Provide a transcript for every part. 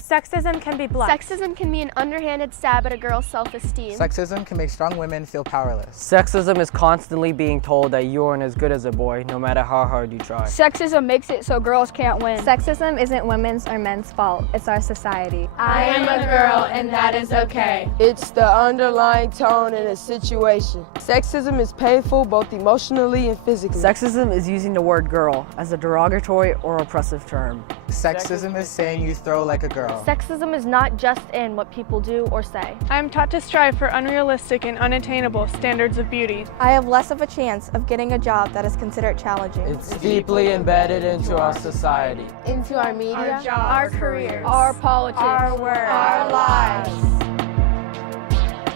Sexism can be blunt. Sexism can be an underhanded stab at a girl's self-esteem. Sexism can make strong women feel powerless. Sexism is constantly being told that you aren't as good as a boy, no matter how hard you try. Sexism makes it so girls can't win. Sexism isn't women's or men's fault, it's our society. I am a girl and that is okay. It's the underlying tone in a situation. Sexism is painful both emotionally and physically. Sexism is using the word girl as a derogatory or oppressive term. Sexism is saying you throw like a girl. Sexism is not just in what people do or say. I am taught to strive for unrealistic and unattainable standards of beauty. I have less of a chance of getting a job that is considered challenging. It's deeply embedded into our society. Into our media, Our jobs, our careers, Our politics, our work, our lives.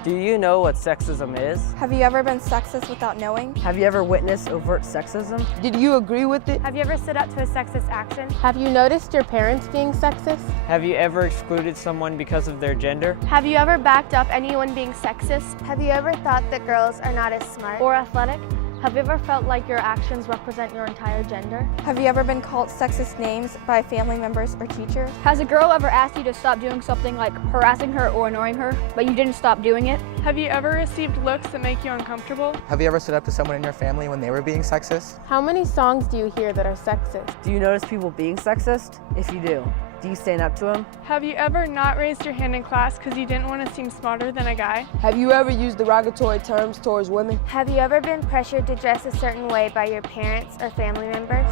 Do you know what sexism is? Have you ever been sexist without knowing? Have you ever witnessed overt sexism? Did you agree with it? Have you ever stood up to a sexist action? Have you noticed your parents being sexist? Have you ever excluded someone because of their gender? Have you ever backed up anyone being sexist? Have you ever thought that girls are not as smart? Or athletic? Have you ever felt like your actions represent your entire gender? Have you ever been called sexist names by family members or teachers? Has a girl ever asked you to stop doing something like harassing her or annoying her, but you didn't stop doing it? Have you ever received looks that make you uncomfortable? Have you ever stood up to someone in your family when they were being sexist? How many songs do you hear that are sexist? Do you notice people being sexist? If you do you stand up to them? Have you ever not raised your hand in class because you didn't want to seem smarter than a guy? Have you ever used derogatory terms towards women? Have you ever been pressured to dress a certain way by your parents or family members?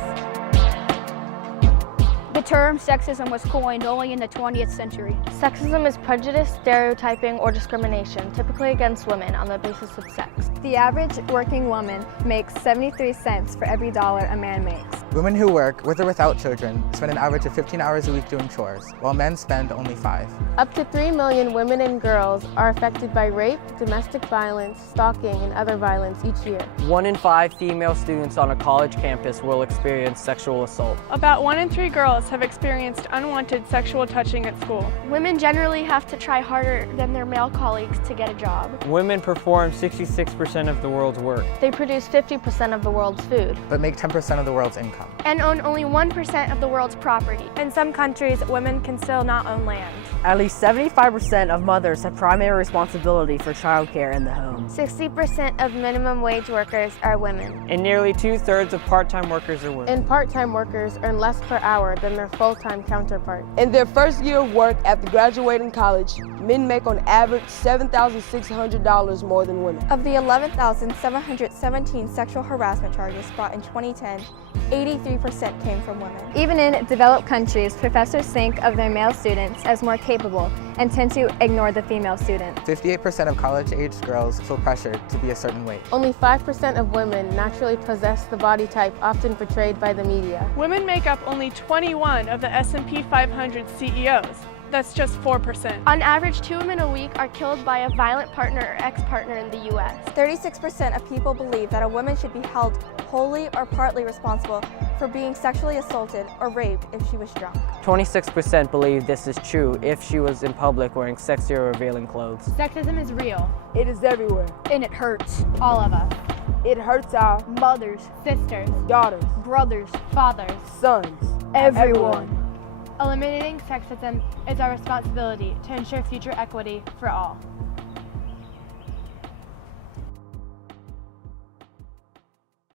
The term sexism was coined only in the 20th century. Sexism is prejudice, stereotyping, or discrimination, typically against women on the basis of sex. The average working woman makes 73 cents for every dollar a man makes. Women who work, with or without children, spend an average of 15 hours a week doing chores, while men spend only 5. Up to 3 million women and girls are affected by rape, domestic violence, stalking, and other violence each year. 1 in 5 female students on a college campus will experience sexual assault. About 1 in 3 girls have experienced unwanted sexual touching at school. Women generally have to try harder than their male colleagues to get a job. Women perform 66% of the world's work. They produce 50% of the world's food. But make 10% of the world's income. And own only 1% of the world's property. In some countries, women can still not own land. At least 75% of mothers have primary responsibility for childcare in the home. 60% of minimum wage workers are women. And nearly 2/3 of part-time workers are women. And part-time workers earn less per hour than their full-time counterparts. In their first year of work after graduating college, men make on average $7,600 more than women. Of the 11,717 sexual harassment charges brought in 2010, 83% came from women. Even in developed countries, professors think of their male students as more capable and tend to ignore the female student. 58% of college-aged girls feel pressured to be a certain weight. Only 5% of women naturally possess the body type often portrayed by the media. Women make up only 21 of the S&P 500 CEOs. That's just 4%. On average, 2 women a week are killed by a violent partner or ex-partner in the U.S. 36% of people believe that a woman should be held wholly or partly responsible for being sexually assaulted or raped if she was drunk. 26% believe this is true if she was in public wearing sexy or revealing clothes. Sexism is real, It is everywhere. and it hurts all of us. It hurts our Mothers, sisters, daughters, brothers, fathers, sons, everyone. Eliminating sexism is our responsibility to ensure future equity for all.